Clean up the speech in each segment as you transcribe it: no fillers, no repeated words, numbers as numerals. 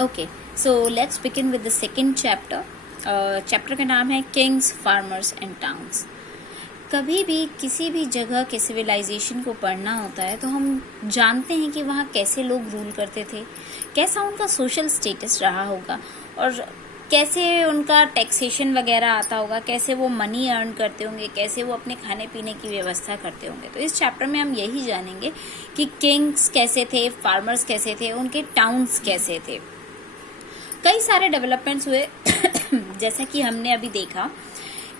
Okay, so let's begin with the second chapter. Chapter का नाम है किंग्स, फार्मर्स एंड टाउन्स. कभी भी किसी भी जगह के सिविलाइजेशन को पढ़ना होता है तो हम जानते हैं कि वहाँ कैसे लोग रूल करते थे, कैसा उनका सोशल स्टेटस रहा होगा और कैसे उनका टैक्सेशन वगैरह आता होगा, कैसे वो मनी अर्न करते होंगे, कैसे वो अपने खाने पीने की व्यवस्था करते होंगे. तो इस चैप्टर में हम यही जानेंगे कि किंग्स कैसे थे, फार्मर्स कैसे थे, उनके टाउन्स कैसे थे. कई सारे डेवलपमेंट्स हुए जैसा कि हमने अभी देखा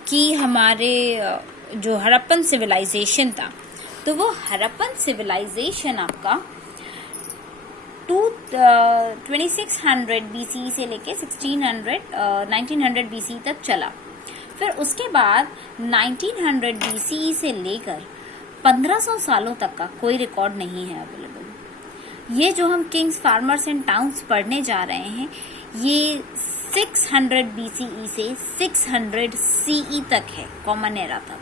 कि हमारे जो हड़प्पन सिविलाइजेशन था, तो वो हड़प्पन सिविलाइजेशन आपका 2600 BC से लेके 1900 BC तक चला. फिर उसके बाद 1900 BC से लेकर 1500 सालों तक का कोई रिकॉर्ड नहीं है अवेलेबल. ये जो हम किंग्स, फार्मर्स एंड टाउन्स पढ़ने जा रहे हैं, ये 600 BCE से 600 CE तक है, कॉमन एरा तक.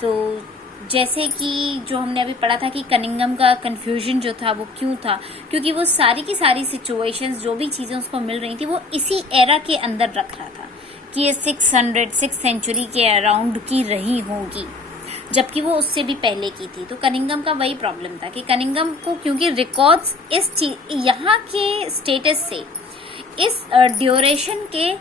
तो जैसे कि जो हमने अभी पढ़ा था कि कनिंघम का कंफ्यूजन जो था वो क्यों था, क्योंकि वो सारी की सारी सिचुएशंस, जो भी चीज़ें उसको मिल रही थी, वो इसी एरा के अंदर रख रहा था कि ये 6 सेंचुरी के अराउंड की रही होंगी, जबकि वो उससे भी पहले की थी. तो कनिंघम का वही प्रॉब्लम था कि कनिंघम को, क्योंकि रिकॉर्ड्स यहाँ के स्टेटस से, इस ड्यूरेशन के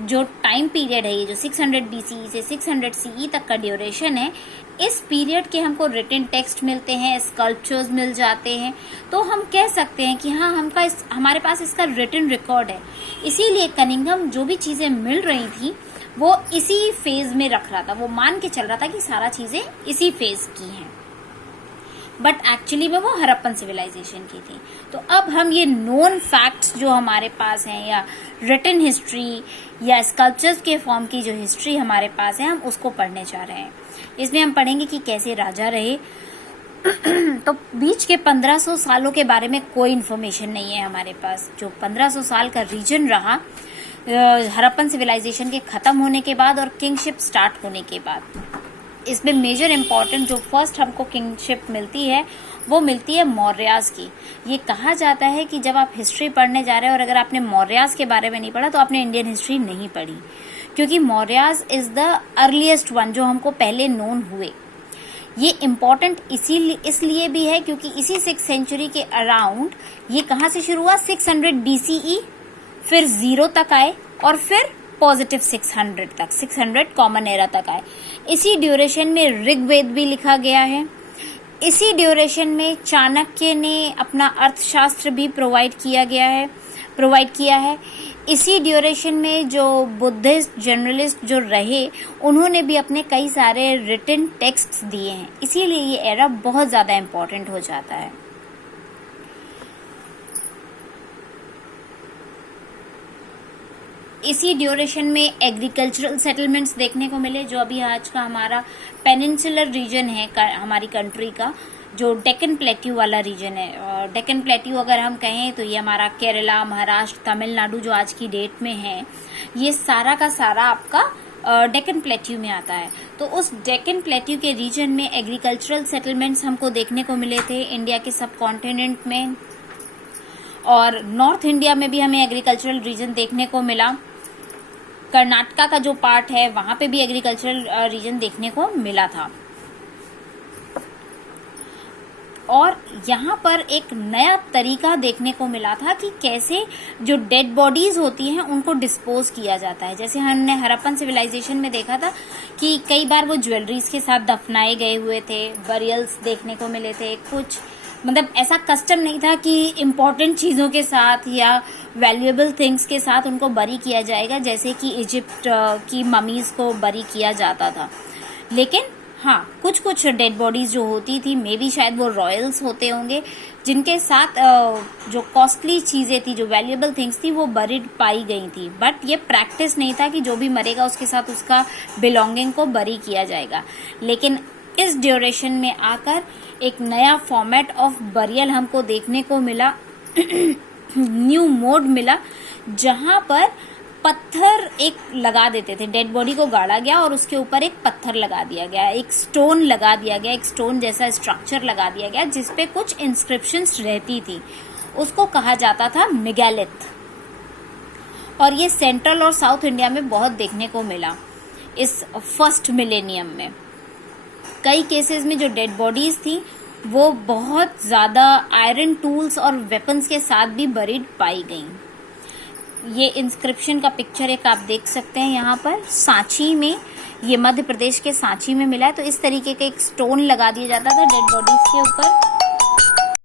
जो टाइम पीरियड है, ये जो 600 BCE से 600 CE तक का ड्यूरेशन है, इस पीरियड के हमको रिटन टेक्स्ट मिलते हैं, स्कल्पचर्स मिल जाते हैं, तो हम कह सकते हैं कि हाँ, हमारे पास इसका रिटन रिकॉर्ड है. इसीलिए कनिंघम जो भी चीज़ें मिल रही थी वो इसी फेज में रख रहा था, वो मान के चल रहा था कि सारा चीज़ें इसी फेज की हैं, बट एक्चुअली में वो हड़प्पन सिविलाइजेशन की थी. तो अब हम ये नोन फैक्ट्स जो हमारे पास हैं, या रिटन हिस्ट्री या स्कल्पचर्स के फॉर्म की जो हिस्ट्री हमारे पास है, हम उसको पढ़ने जा रहे हैं. इसमें हम पढ़ेंगे कि कैसे राजा रहे. तो बीच के 1500 सालों के बारे में कोई इन्फॉर्मेशन नहीं है हमारे पास. जो 1500 साल का रीजन रहा हड़प्पन सिविलाइजेशन के खत्म होने के बाद और किंगशिप स्टार्ट होने के बाद, इसमें मेजर इम्पॉर्टेंट जो फर्स्ट हमको किंगशिप मिलती है वो मिलती है मौर्यास की. ये कहा जाता है कि जब आप हिस्ट्री पढ़ने जा रहे हैं और अगर आपने मौर्यास के बारे में नहीं पढ़ा तो आपने इंडियन हिस्ट्री नहीं पढ़ी, क्योंकि Mauryas is the earliest one जो हमको पहले नोन हुए. ये इम्पॉर्टेंट इसलिए भी है क्योंकि इसी 6th सेंचुरी के अराउंड ये कहाँ से शुरू हुआ, 600 BCE, फिर 0 तक आए और फिर पॉजिटिव 600 तक, 600 कॉमन एरा तक आए. इसी ड्यूरेशन में ऋग्वेद भी लिखा गया है. इसी ड्यूरेशन में चाणक्य ने अपना अर्थशास्त्र भी प्रोवाइड किया है. इसी ड्यूरेशन में जो बुद्धिस्ट जर्नलिस्ट जो रहे, उन्होंने भी अपने कई सारे रिटन टेक्स्ट्स दिए हैं. इसीलिए ये एरा बहुत ज़्यादा इम्पोर्टेंट हो जाता है. इसी ड्यूरेशन में एग्रीकल्चरल सेटलमेंट्स देखने को मिले, जो अभी आज का हमारा पेनिनसुलर रीजन है हमारी कंट्री का, जो डेक्कन प्लेट्यू वाला रीजन है. और डेक्कन प्लेट्यू अगर हम कहें तो ये हमारा केरला, महाराष्ट्र, तमिलनाडु जो आज की डेट में है, ये सारा का सारा आपका डेक्कन प्लेट्यू में आता है. तो उस डेक्कन प्लेट्यू के रीजन में एग्रीकल्चरल सेटलमेंट्स हमको देखने को मिले थे इंडिया के सब कॉन्टिनेंट में, और नॉर्थ इंडिया में भी हमें एग्रीकल्चरल रीजन देखने को मिला. कर्नाटका का जो पार्ट है वहां पे भी एग्रीकल्चरल रीजन देखने को मिला था. और यहाँ पर एक नया तरीका देखने को मिला था कि कैसे जो डेड बॉडीज होती हैं उनको डिस्पोज किया जाता है. जैसे हमने हड़प्पन सिविलाइजेशन में देखा था कि कई बार वो ज्वेलरीज के साथ दफनाए गए हुए थे, बरियल्स देखने को मिले थे. कुछ मतलब ऐसा कस्टम नहीं था कि इम्पोर्टेंट चीज़ों के साथ या वैल्यूएबल थिंग्स के साथ उनको बरी किया जाएगा, जैसे कि इजिप्ट की ममीज को बरी किया जाता था. लेकिन हाँ, कुछ डेड बॉडीज जो होती थी, मे बी शायद वो रॉयल्स होते होंगे, जिनके साथ जो कॉस्टली चीज़ें थी, जो वैल्यूएबल थिंग्स थी, वो बरीड पाई गई थी. बट ये प्रैक्टिस नहीं था कि जो भी मरेगा उसके साथ उसका बिलोंगिंग को बरी किया जाएगा. लेकिन इस ड्यूरेशन में आकर एक नया फॉर्मेट ऑफ बरियल हमको देखने को मिला, न्यू मोड मिला, जहां पर पत्थर एक लगा देते थे, डेड बॉडी को गाड़ा गया और उसके ऊपर एक पत्थर लगा दिया गया, एक स्टोन लगा दिया गया, एक स्टोन जैसा स्ट्रक्चर लगा दिया गया जिसपे कुछ इंस्क्रिप्शंस रहती थी. उसको कहा जाता था मेगालिथ. और ये सेंट्रल और साउथ इंडिया में बहुत देखने को मिला इस फर्स्ट मिलेनियम में। कई केसेस में जो डेड बॉडीज थी वो बहुत ज़्यादा आयरन टूल्स और वेपन्स के साथ भी बरीड पाई गई। ये इंस्क्रिप्शन का पिक्चर एक आप देख सकते हैं यहाँ पर, सांची में, ये मध्य प्रदेश के सांची में मिला है। तो इस तरीके का एक स्टोन लगा दिया जाता था डेड बॉडीज के ऊपर